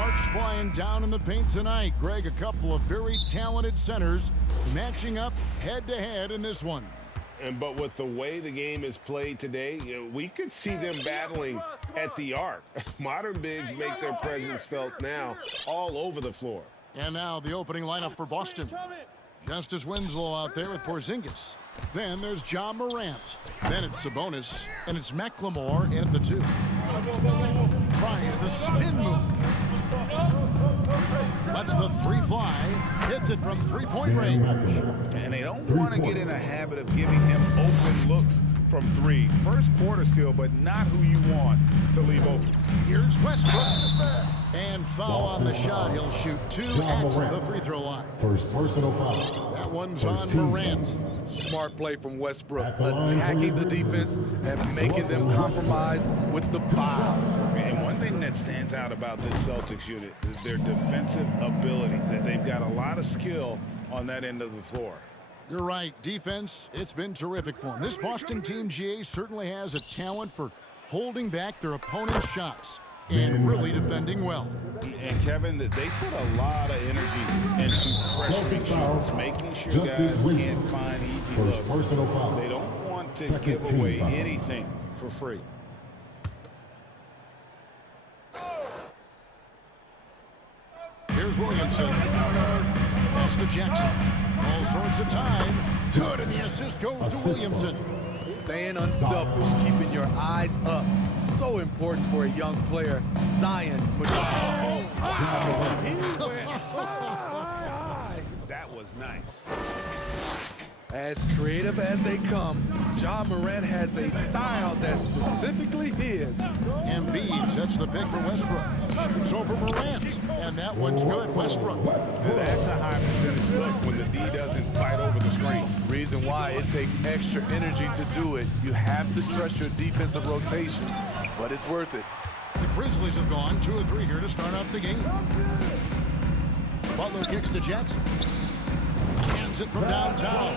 Sparks flying down in the paint tonight. Greg, a couple of very talented centers matching up head-to-head in this one. But with the way the game is played today, we could see them battling at the arc. Modern bigs make their presence felt now all over the floor. And now the opening lineup for Boston. Justice Winslow out there with Porzingis. Then there's John Morant. Then it's Sabonis. And it's McLemore in at the 2. Tries the spin move. Lets the 3 fly. Hits it from three-point range. And they don't want to get in a habit of giving him open looks from 3. First quarter still, but not who you want to leave open. Here's Westbrook. And foul on the shot. He'll shoot 2 at the free throw line. First personal foul. That one's on Morant. Smart play from Westbrook, attacking the defense and making them compromise with the foul. And one thing that stands out about this Celtics unit is their defensive abilities, that they've got a lot of skill on that end of the floor. You're right. Defense, it's been terrific for them. This Boston team, GA, certainly has a talent for holding back their opponent's shots and really defending well. And Kevin, they put a lot of energy into pressuring shots, making sure guys can't find easy looks. They don't want to give away anything for free. Here's Williamson. Pass to Jackson. All sorts of time. Good, and the assist goes to Williamson. Staying unselfish, keeping your eyes up. So important for a young player. Zion. He went high. That was nice. As creative as they come, John Morant has a style that's specifically his. Embiid sets the pick for Westbrook. It's over Morant. And that one's good. Westbrook. That's a high percentage look when the D doesn't fight over the screen. Reason why it takes extra energy to do it. You have to trust your defensive rotations, but it's worth it. The Grizzlies have gone 2 of 3 here to start out the game. Butler kicks to Jackson. Hands it from downtown.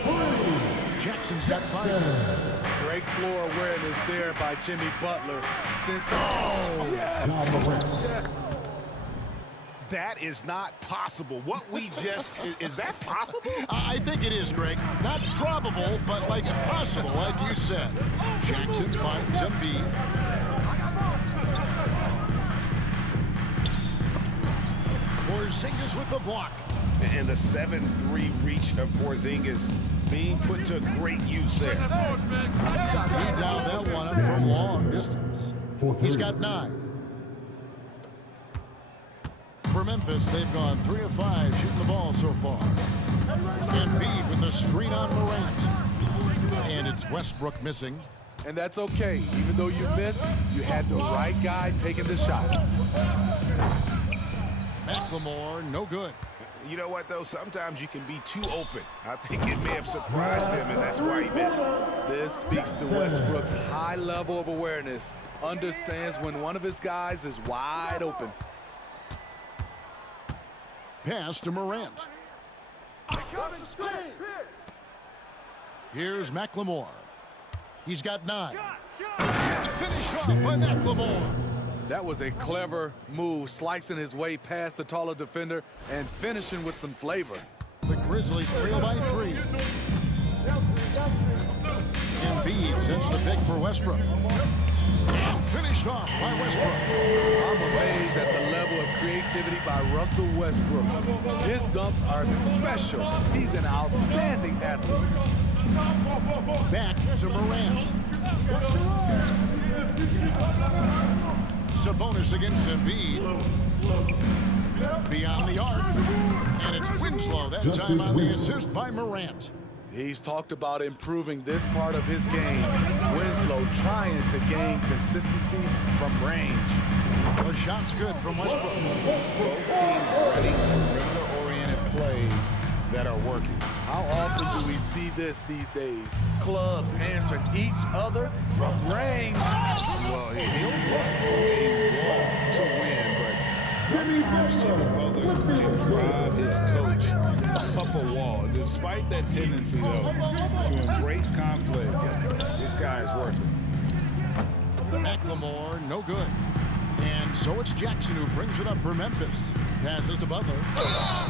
Jackson's got 5. Great floor awareness there by Jimmy Butler. Yes! That is not possible. What we just, is that possible? I think it is, Greg. Not probable, but like possible, like you said. Jackson finds Embiid. Porzingis with the block. And the 7-3 reach of Porzingis being put to great use there. He downed that one up from long distance. He's got 9. For Memphis, they've gone 3 of 5 shooting the ball so far. Embiid with the screen on Morant. And it's Westbrook missing. And that's okay. Even though you missed, you had the right guy taking the shot. McLemore, no good. You know what, though? Sometimes you can be too open. I think it may have surprised him, and that's why he missed. This speaks to Westbrook's high level of awareness. Understands when one of his guys is wide open. Pass to Morant. Here's McLemore. He's got 9. Finished off by McLemore. That was a clever move, slicing his way past the taller defender and finishing with some flavor. The Grizzlies trail by 3. Embiid sets the pick for Westbrook. And finished off by Westbrook. I'm amazed at the level of creativity by Russell Westbrook. His dunks are special. He's an outstanding athlete. Back to Morant. Sabonis against Embiid. Beyond the arc. And it's Winslow that time on the assist by Morant. He's talked about improving this part of his game. Winslow trying to gain consistency from range. The shot's good from Westbrook. Both teams running perimeter-oriented plays that are working. How often do we see this these days? Clubs answering each other from range. Well, he'll run to a wall to win, but sometimes Jimmy Butler can drive his coach up a wall. Despite that tendency, though, to embrace conflict, this guy is working. McLemore, no good. And So it's Jackson who brings it up for Memphis. Passes to Butler.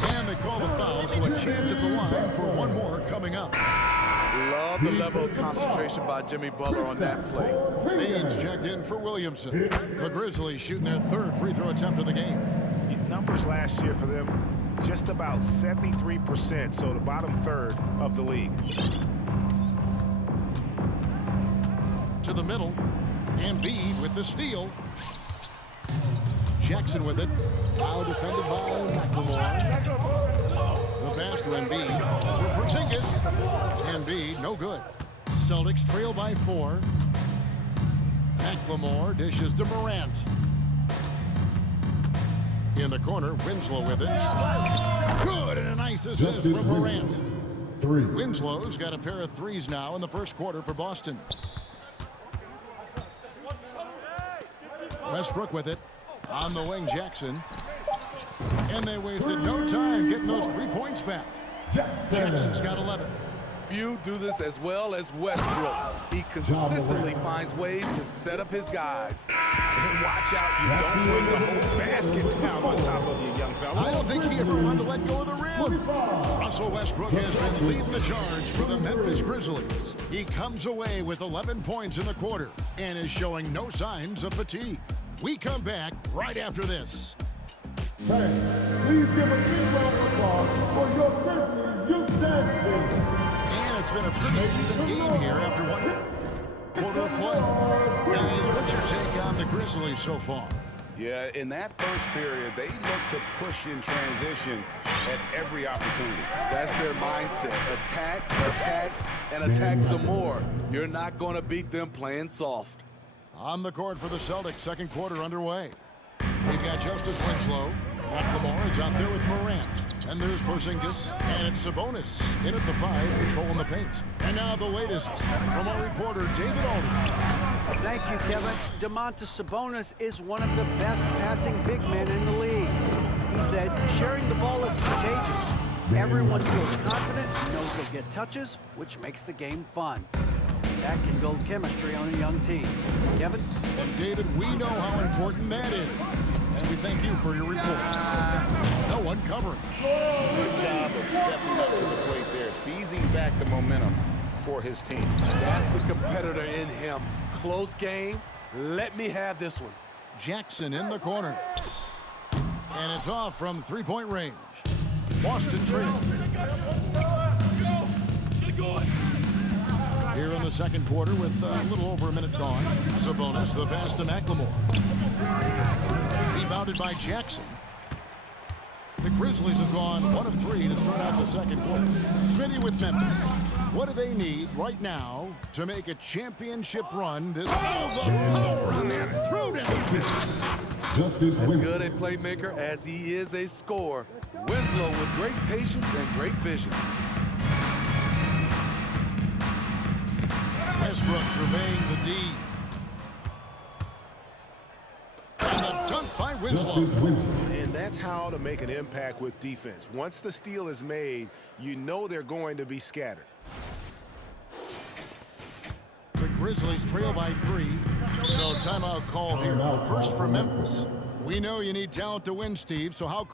And they call the foul, so a chance at the line for one more coming up. Love the level of concentration by Jimmy Butler on that play. Baines checked in for Williamson. The Grizzlies shooting their third free throw attempt of the game. Numbers last year for them, just about 73%, so the bottom third of the league. To the middle. Embiid with the steal. Jackson with it. Now defended by McLemore. The pass to Embiid for Porzingis. Embiid, no good. Celtics trail by 4. McLemore dishes to Morant. In the corner, Winslow with it. Good, and a nice assist from Morant. Winslow's got a pair of threes now in the first quarter for Boston. Westbrook with it. On the wing, Jackson. And they wasted no time getting those 3 points back. Jackson's got 11. Few do this as well as Westbrook. He consistently finds ways to set up his guys. And watch out, you don't bring the whole basket down on top of you, young fella. I don't think he ever wanted to let go of the rim. Russell Westbrook has been leading the charge for the Memphis Grizzlies. He comes away with 11 points in the quarter and is showing no signs of fatigue. We come back right after this. Fans, please give a big round of applause for your Grizzlies youth dance team. And it's been a pretty even game here after one quarter of play. Guys, what's your take on the Grizzlies so far? Yeah, in that first period, they look to push in transition at every opportunity. That's their mindset. Attack, attack, and attack some more. You're not going to beat them playing soft. On the court for the Celtics, second quarter underway. We've got Justice Winslow. McLemore is out there with Morant. And there's Porzingis. And it's Sabonis in at the 5, controlling the paint. And now the latest from our reporter, David Aldridge. Thank you, Kevin. Domantas Sabonis is one of the best passing big men in the league. He said, sharing the ball is contagious. Everyone feels confident and knows they'll get touches, which makes the game fun. That can build chemistry on a young team. Kevin? And David, we know how important that is. And we thank you for your report. No one covering. Good job of stepping up to the plate there, seizing back the momentum for his team. That's the competitor in him. Close game. Let me have this one. Jackson in the corner. And it's off from three-point range. Boston trail. Here in the second quarter with a little over a minute gone. Sabonis, the pass to McLemore. Rebounded by Jackson. The Grizzlies have gone 1 of 3 to start out the second quarter. Smitty with Memphis. What do they need right now to make a championship run? This power on that throwdown. As good a playmaker as he is a scorer. Winslow with great patience and great vision. Westbrook surveying the D. And the dunk by Winslow. And that's how to make an impact with defense. Once the steal is made, you know they're going to be scattered. The Grizzlies trail by 3. So timeout called here. First for Memphis. We know you need talent to win, Steve, so how...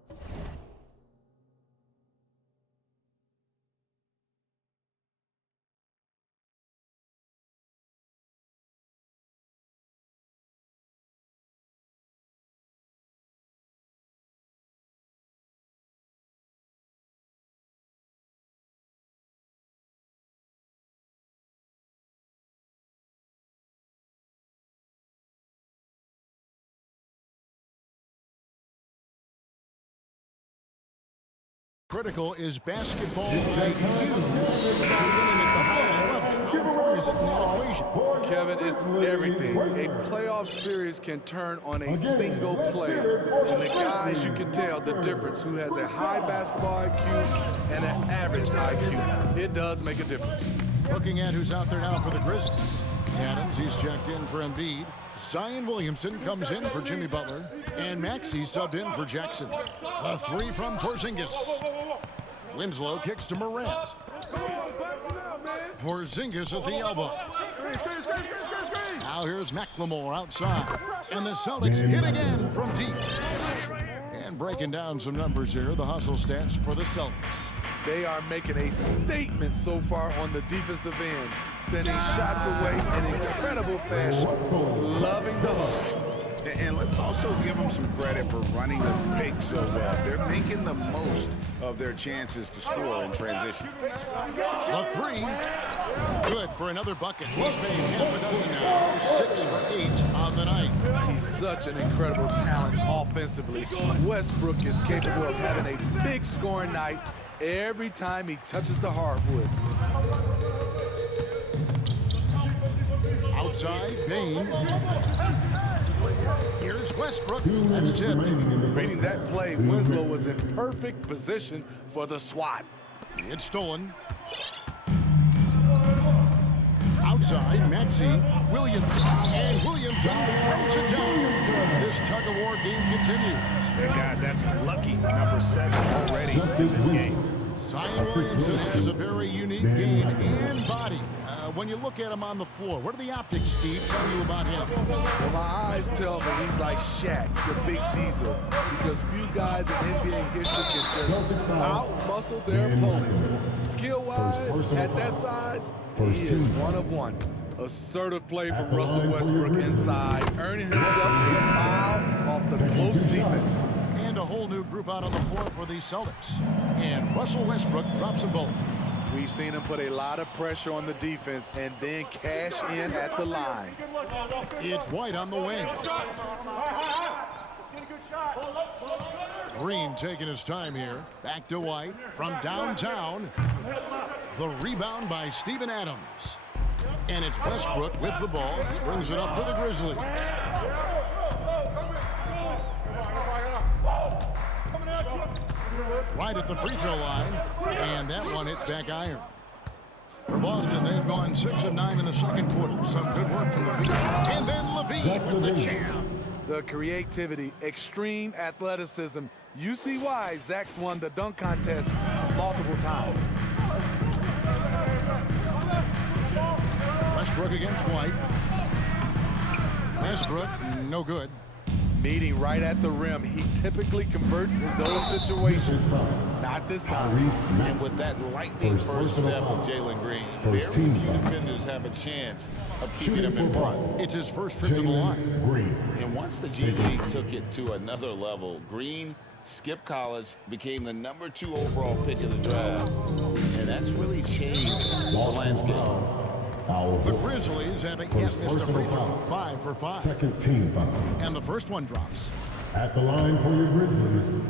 Critical is basketball IQ. Winning at the highest level. How important is it in that equation? Kevin, it's everything. A playoff series can turn on a single play. And the guys, you can tell the difference who has a high basketball IQ and an average IQ. It does make a difference. Looking at who's out there now for the Grizzlies. Adams, he's checked in for Embiid. Zion Williamson comes in for Jimmy Butler. And Maxey subbed in for Jackson. A 3 from Porzingis. Winslow kicks to Morant. Porzingis at the elbow. Now here's McLemore outside. And the Celtics hit again from deep. And breaking down some numbers here, the hustle stats for the Celtics. They are making a statement so far on the defensive end, sending shots away in incredible fashion, loving the hustle. And let's also give them some credit for running the pick so well. They're making the most of their chances to score in transition. The three, good for another bucket. He's made half a dozen now, 6 for 8 on the night. He's such an incredible talent offensively. Westbrook is capable of having a big scoring night every time he touches the hardwood. Outside, Bain. Here's Westbrook. That's tipped. Reading that play, Winslow was in perfect position for the swat. It's stolen. Outside, Maxey, Williamson, and Williamson throws it down. This tug-of-war game continues. And guys, that's lucky number 7 already in this game. Zion Williamson has a very unique game and body. When you look at him on the floor, what do the optics, Steve, tell you about him? Well, my eyes tell me he's like Shaq, the big diesel, because few guys in NBA history can just out-muscle their opponents. Skill-wise, at that size, he is one of one. Assertive play from Russell Westbrook inside, earning himself a foul off the close defense. And a whole new group out on the floor for the Celtics. And Russell Westbrook drops them both. We've seen him put a lot of pressure on the defense and then cash in at the line. It's White on the wing. Green taking his time here. Back to White from downtown. The rebound by Steven Adams. And it's Westbrook with the ball. He brings it up to the Grizzlies. Right at the free throw line, and that one hits back iron. For Boston, they've gone 6 of 9 in the second quarter. Some good work from the field. And then Levine with the jam. The creativity, extreme athleticism. You see why Zach's won the dunk contest multiple times. Westbrook against White. Westbrook, no good. Meeting right at the rim. He typically converts in those situations. Not this time. And with that lightning first step of Jalen Green, very few defenders have a chance of keeping him in front. It's his first trip to the line. And once the G League took it to another level, Green skipped college, became the #2 overall pick in the draft. And that's really changed the landscape. The Grizzlies have yet missed a free throw, 5 for 5. Second team foul. And the first one drops. At the line for your Grizzlies,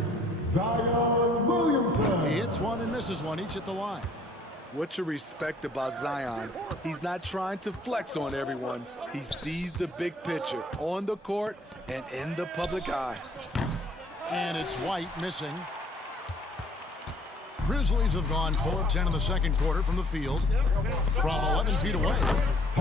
Zion Williamson. He hits one and misses one, each at the line. What you respect about Zion, he's not trying to flex on everyone. He sees the big picture on the court and in the public eye. And it's White missing. Grizzlies have gone 4 of 10 in the second quarter from the field, from 11 feet away.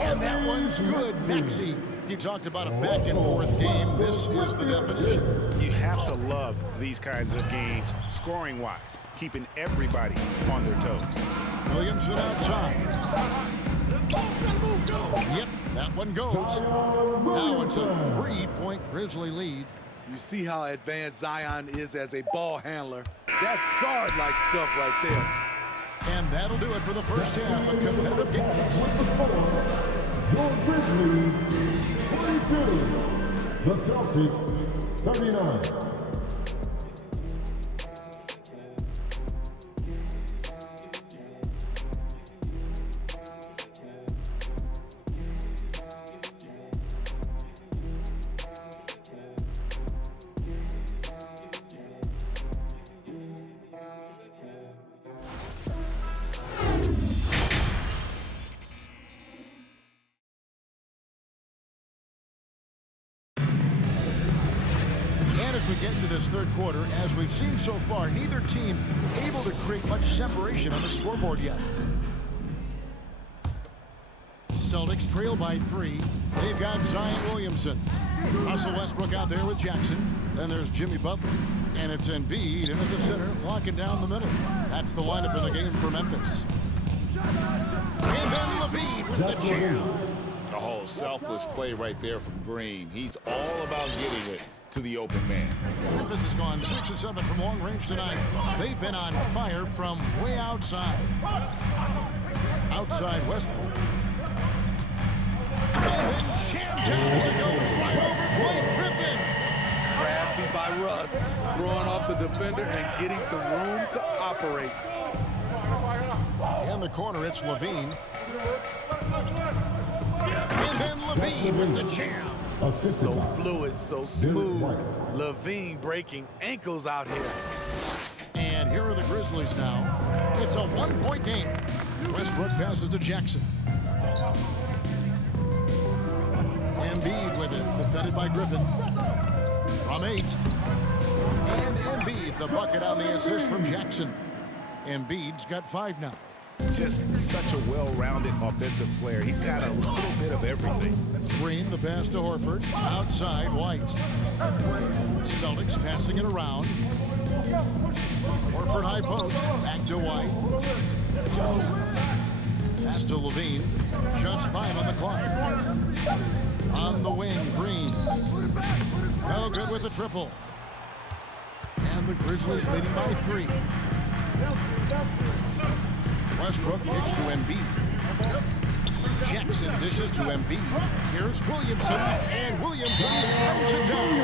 And that one's good. Maxey, you talked about a back-and-forth game. This is the definition. You have to love these kinds of games, scoring-wise, keeping everybody on their toes. Williamson outside. Yep, that one goes. Now it's a 3-point Grizzly lead. You see how advanced Zion is as a ball handler. That's guard-like stuff right there. And that'll do it for the first half of competitive game. Your Grizzlies, 22. The Celtics, 39. As we get into this third quarter, as we've seen so far, neither team able to create much separation on the scoreboard yet. Celtics trail by 3. They've got Zion Williamson. Russell Westbrook out there with Jackson. Then there's Jimmy Butler. And it's Embiid into the center, locking down the middle. That's the lineup in the game for Memphis. And then Levine with the jam. Oh, selfless play right there from Green. He's all about getting it to the open man. Memphis has gone 6 and 7 from long range tonight. They've been on fire from way outside. Outside Westbrook. And then jammed down as it goes right over Blake Griffin. Crafty by Russ, throwing off the defender and getting some room to operate. In the corner, it's Levine. And then Levine with the jam. So fluid, so smooth. Levine breaking ankles out here. And here are the Grizzlies now. It's a one-point game. Westbrook passes to Jackson. Embiid with it, defended by Griffin. From 8. And Embiid, the bucket on the assist from Jackson. Embiid's got 5 now. Just such a well-rounded offensive player. He's got a little bit of everything. Green, the pass to Horford. Outside, White. Celtics passing it around. Horford high post. Back to White. Pass to Levine. Just 5 on the clock. On the wing, Green. No good with the triple. And the Grizzlies leading by 3. Westbrook kicks to Embiid. Jackson dishes to Embiid. Here's Williamson, and Williamson throws it down.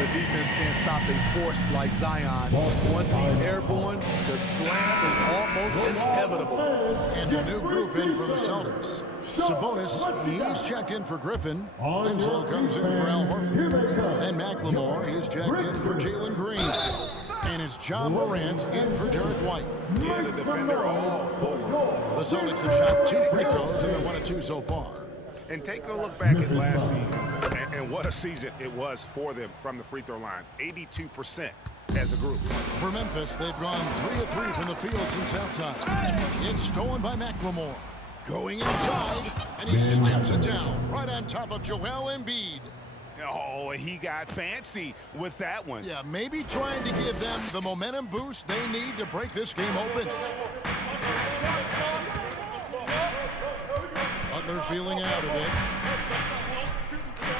The defense can't stop a force like Zion. Once he's airborne, the slam is almost inevitable. And a new group in for the Celtics. Sabonis, he's checked in for Griffin. Winslow comes in for Al Horford. And McLemore, he's checked in for Jalen Green. And it's John Morant in for Derek White. Yeah, the defender all over. The Celtics have shot 2 free throws and they're 1 of 2 so far. And take a look back at last season, and what a season it was for them from the free throw line. 82% as a group. For Memphis, they've gone 3 of 3 from the field since halftime. It's stolen by McLemore. Going inside, and he slams it down right on top of Joel Embiid. Oh, he got fancy with that one. Yeah, maybe trying to give them the momentum boost they need to break this game open. Butler feeling out of it.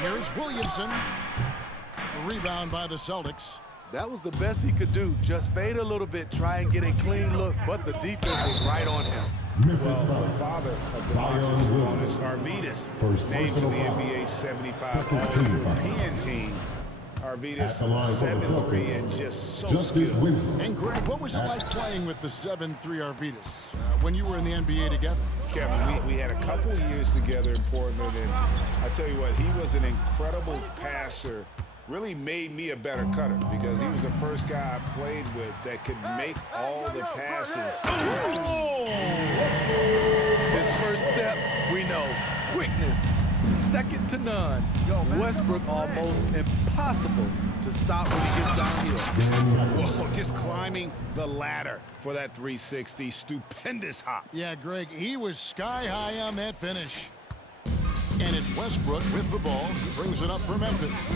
Here's Williamson. Rebound by the Celtics. That was the best he could do. Just fade a little bit, try and get a clean look, but the defense was right on him. Well, the father of Demontis Sabonis, Arvydas, named to the NBA 75 All-European team. Arvydas, 7'3", and just so skilled. And Greg, what was it like playing with the 7'3" Arvydas when you were in the NBA together? Kevin, we had a couple of years together in Portland, and I tell you what, he was an incredible passer. Really made me a better cutter because he was the first guy I played with that could make all the passes. His first step, we know, quickness, second to none. Westbrook almost impossible to stop when he gets downhill. Whoa, just climbing the ladder for that 360. Stupendous hop. Yeah, Greg, he was sky high on that finish. And it's Westbrook with the ball, brings it up for Memphis.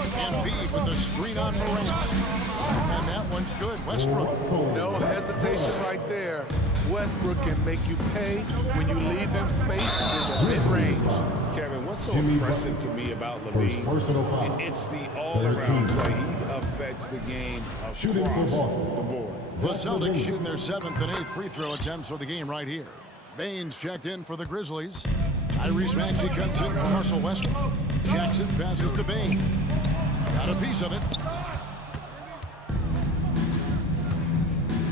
Embiid with the screen on Morant. And that one's good. Westbrook. No hesitation right there. Westbrook can make you pay when you leave him space in the mid-range. Kevin, what's so impressive to me about Levine? It's the all-around play. He affects the game across the board. The Celtics shooting their 7th and 8th free throw attempts for the game right here. Baines checked in for the Grizzlies. Tyrese Maxey comes in for Russell Westbrook. Jackson passes to Baines. Got a piece of it.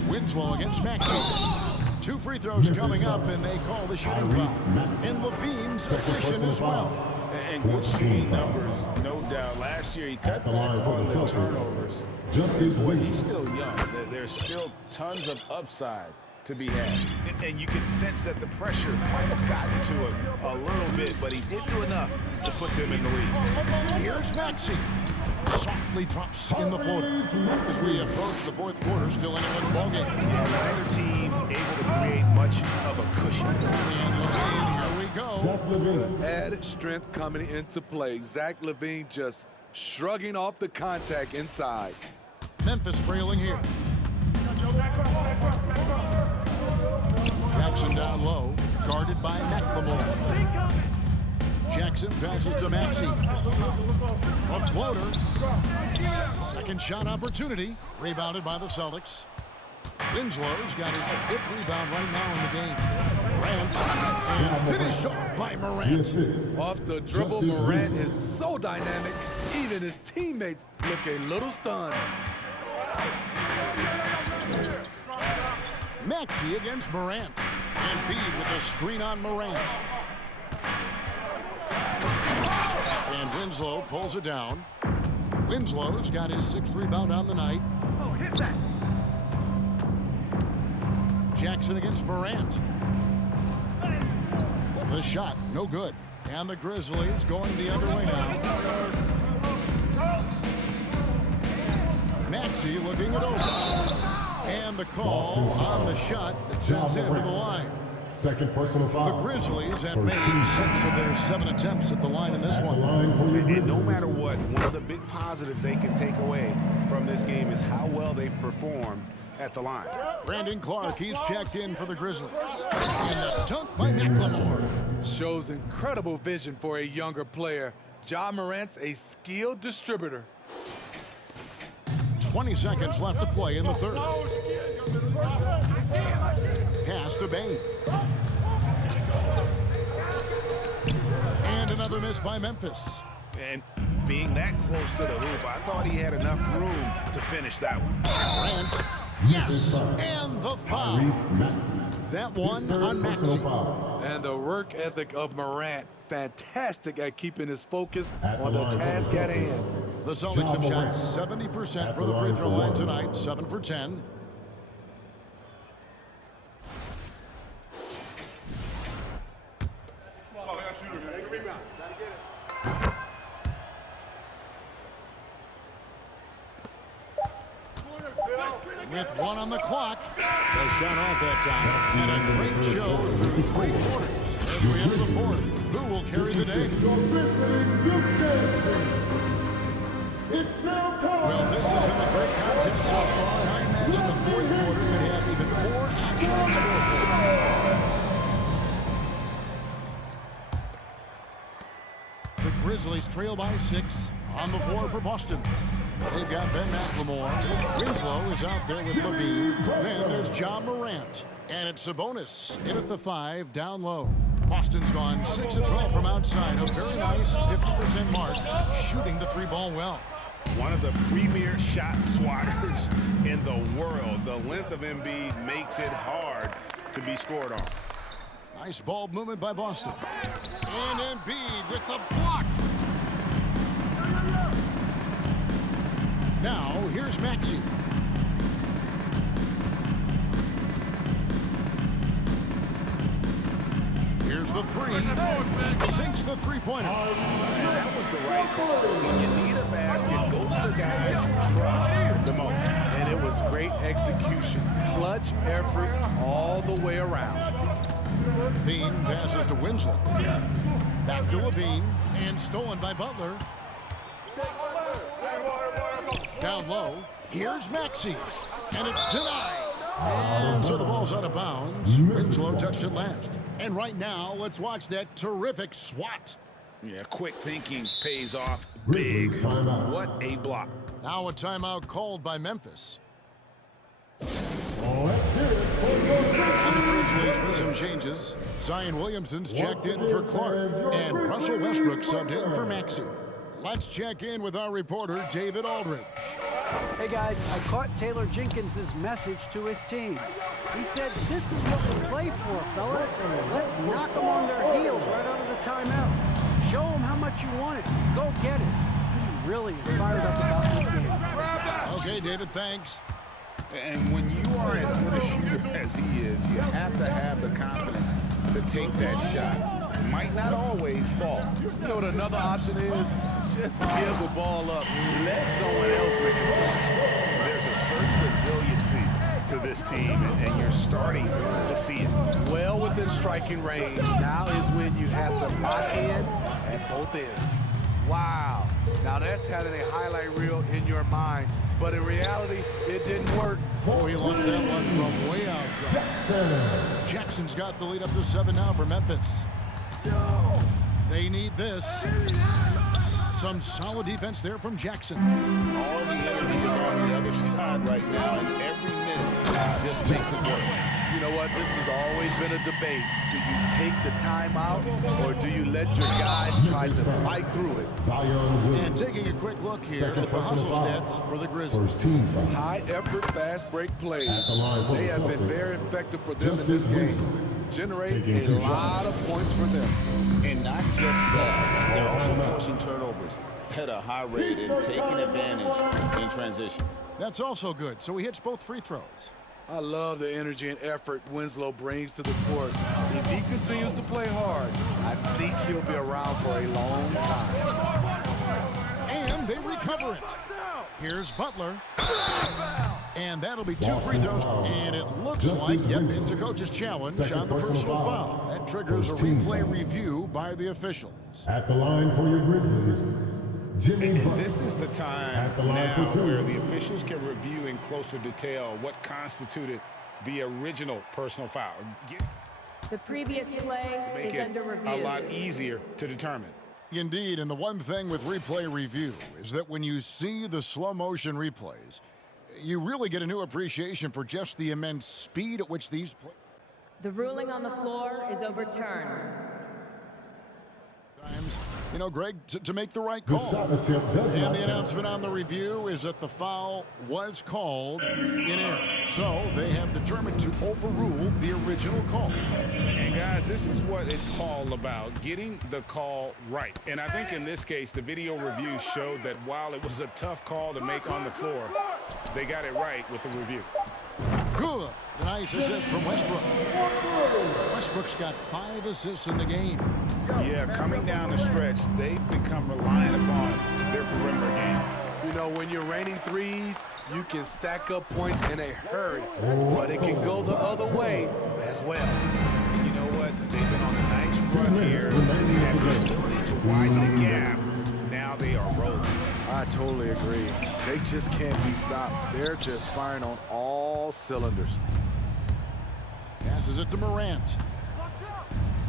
Winslow against Maxey. 2 free throws coming up, and they call the shooting foul. And Levine's efficient as well. And good shooting numbers, no doubt. Last year, he cut back on the turnovers. But he's still young. There's still tons of upside to be had. And you can sense that the pressure might have gotten to him a little bit, but he did do enough to put them in the lead. Here's Maxey. Softly drops in the floater. As we approach the 4th quarter, still anyone's ballgame. Neither team able to create much of a cushion. And Levine, here we go. Added strength coming into play. Zach LaVine just shrugging off the contact inside. Memphis trailing here. Jackson down low, guarded by McLemore. Jackson passes to Maxey. A floater. Second shot opportunity. Rebounded by the Celtics. Winslow's got his 5th rebound right now in the game. Morant. And finished off by Morant. Off the dribble, Morant is so dynamic, even his teammates look a little stunned. Maxey against Morant. Embiid with a screen on Morant. And Winslow pulls it down. Winslow's got his 6th rebound on the night. Jackson against Morant. The shot, no good. And the Grizzlies going the other way now. Maxey looking it over. And the call on the shot that sends him to the line. Second personal foul. The Grizzlies have made 6 of their 7 attempts at the line in this one. And no matter what, one of the big positives they can take away from this game is how well they performed at the line. Brandon Clark, he's checked in for the Grizzlies. And the dunk by McLemore. Shows incredible vision for a younger player. Ja Morant's a skilled distributor. 20 seconds left to play in the third. Pass to Bain. And another miss by Memphis. And being that close to the hoop, I thought he had enough room to finish that one. Grant. Yes, and the foul. That one on Maxey. And the work ethic of Morant, fantastic at keeping his focus on the task at hand. The Celtics have shot 70% for the free throw line tonight, 7 for 10. With 1 on the clock, the shot off that time, and a great show through 3 quarters. As we enter the 4th, who will carry the day? Well, this has been a great contest so far. I imagine the 4th quarter could have even more action in store. The Grizzlies trail by 6 on the floor for Boston. They've got Ben McLemore. Winslow is out there with Levine. Then there's Ja Morant. And it's Sabonis in at the 5 down low. Boston's gone 6 of 12 from outside. A very nice 50% mark, shooting the 3-ball well. One of the premier shot swatters in the world. The length of Embiid makes it hard to be scored on. Nice ball movement by Boston. And Embiid with the block. Now, here's Maxey. Here's the 3. Sinks the 3-pointer. That was the right call. When you need a basket, go to the guys you trust the most. And it was great execution. Clutch effort all the way around. Levine passes to Winslow. Back to Levine. And stolen by Butler. Down low, here's Maxey, and it's denied. And so the ball's out of bounds. Winslow touched it last. And right now, let's watch that terrific swat. Yeah, quick thinking pays off big. What a block. Now a timeout called by Memphis. And the Grizzlies with some changes. Zion Williamson's checked in for Clark, and Russell Westbrook subbed in for Maxey. Let's check in with our reporter, David Aldridge. Hey guys, I caught Taylor Jenkins' message to his team. He said, this is what we play for, fellas. Let's knock them on their heels right out of the timeout. Show them how much you want it. Go get it. He really is fired up about this game. Okay, David, thanks. And when you are as good a shooter as he is, you have to have the confidence to take that shot. It might not always fall. You know what another option is? Just give the ball up. Let someone else make it. There's a certain resiliency to this team, and you're starting to see it. Well within striking range. Now is when you have to lock in at both ends. Wow. Now that's having a highlight reel in your mind. But in reality, it didn't work. Oh, he left that one from way outside. Jackson's got the lead up to 7 now for Memphis. They need this. Some solid defense there from Jackson. All the energy is on the other side right now, and every miss just makes it worse. You know what? This has always been a debate. Do you take the timeout, or do you let your guys try to fight through it? And taking a quick look here at the hustle stats for the Grizzlies. High-effort, fast-break plays. They have been very effective for them in this game. Generate a lot of points for them. And not just that, they're also forcing turnovers at a high rate and taking advantage in transition. That's also good, so he hits both free throws. I love the energy and effort Winslow brings to the court. If he continues to play hard, I think he'll be around for a long time. And they recover it. Here's Butler. And that'll be 2 free throws. And it looks like, yep, it's a coach's challenge on the personal foul. That triggers a replay review by the officials. At the line for your Grizzlies, Jimmy Butler. This is the time now where the officials can review in closer detail what constituted the original personal foul. The previous play Make is it under review. a lot easier to determine. Indeed, and the one thing with replay review is that when you see the slow motion replays, you really get a new appreciation for just the immense speed at which these plays. The ruling on the floor is overturned. You know, Greg, to make the right call. And the announcement on the review is that the foul was called in error. So they have determined to overrule the original call. And guys, this is what it's all about, getting the call right. And I think in this case, the video review showed that while it was a tough call to make on the floor, they got it right with the review. Good. Nice assist from Westbrook. Westbrook's got 5 assists in the game. Yeah, coming down the stretch, they've become reliant upon their perimeter game. You know, when you're raining threes, you can stack up points in a hurry, but it can go the other way as well. And you know what? They've been on a nice run here. They have the ability to widen the gap. Now they are rolling. I totally agree. They just can't be stopped. They're just firing on all cylinders. Passes it to Morant.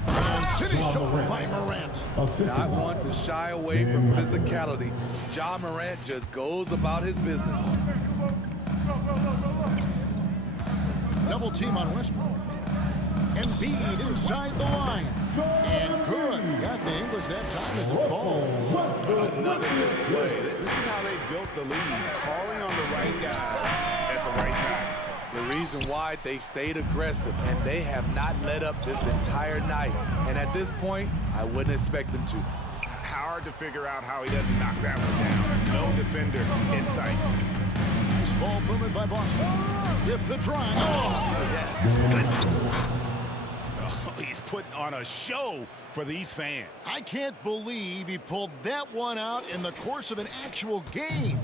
And finished off by Morant. Not want to shy away from physicality. Ja Morant just goes about his business. Double team on Westbrook. Embiid inside the line. And good. Got the English that time as it falls. Another good play. This is how they built the lead, calling on the right guy at the right time. The reason why they've stayed aggressive, and they have not let up this entire night. And at this point, I wouldn't expect them to. Hard to figure out how he doesn't knock that one down. No defender in sight. Nice ball movement by Boston. With the drive. Oh, Yes. Oh, he's putting on a show for these fans. I can't believe he pulled that one out in the course of an actual game.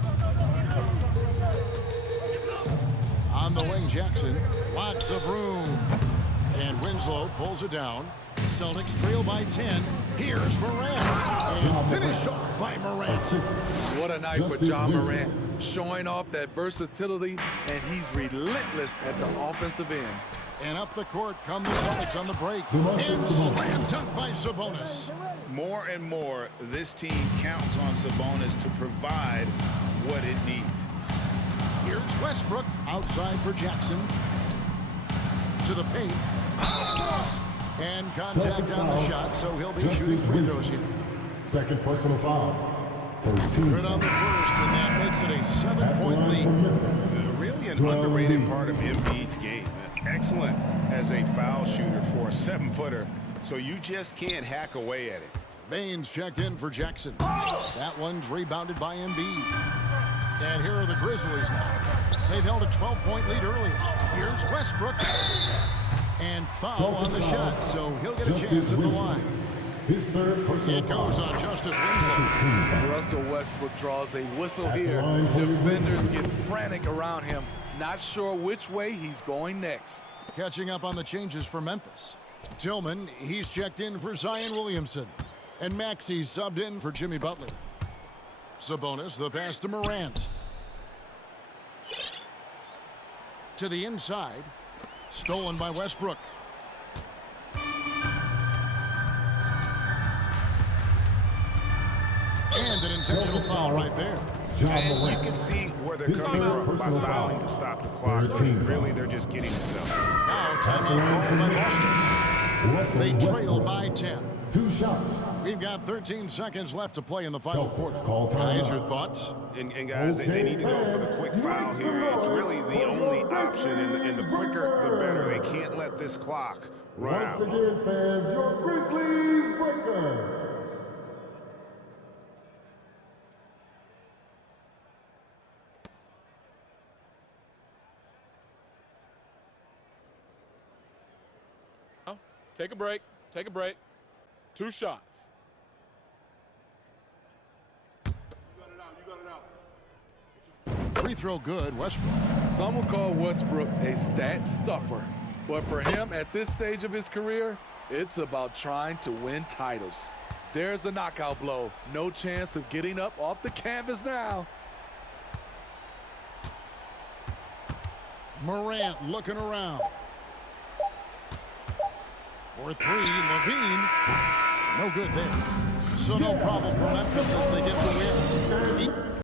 On the wing, Jackson. Lots of room. And Winslow pulls it down. Celtics trail by 10. Here's Morant. And finished off by Morant. What a night for Ja Morant. Showing off that versatility, and he's relentless at the offensive end. And up the court come the Celtics on the break. And slam dunk by Sabonis. More and more, this team counts on Sabonis to provide what it needs. Here's Westbrook outside for Jackson. To the paint. And contact on the shot, so he'll be shooting free throws here. Second personal foul. First team. Good on the first, and that makes it a 7-point lead. Really an underrated part of Embiid's game. Excellent as a foul shooter for a 7-footer, so you just can't hack away at it. Baines checked in for Jackson. That one's rebounded by Embiid. And here are the Grizzlies now. They've held a 12-point lead earlier. Here's Westbrook. And foul on the shot, so he'll get a chance at the line. His third personal It goes on Justice Winslow. Russell Westbrook draws a whistle here. Defenders get frantic around him, not sure which way he's going next. Catching up on the changes for Memphis. Tillman, he's checked in for Zion Williamson. And Maxey's subbed in for Jimmy Butler. Sabonis, the pass to Morant. To the inside. Stolen by Westbrook. Intentional foul right there. And you can see where they're coming from by fouling to stop the clock. Really, they're just kidding themselves. Now timeout called by Boston. They trail by 10. 2 shots. We've got 13 seconds left to play in the final quarter. Call timeout. Guys, your thoughts? And guys, they need to go for the quick foul here. It's really the only option, and the quicker, the better. They can't let this clock run out. Once again, fans, your Grizzlies breaker. Take a break. Take a break. 2 shots. You got it out. Free throw good, Westbrook. Some will call Westbrook a stat stuffer. But for him, at this stage of his career, it's about trying to win titles. There's the knockout blow. No chance of getting up off the canvas now. Morant looking around. For 3, Levine. No good there. So no problem for Memphis as they get the win.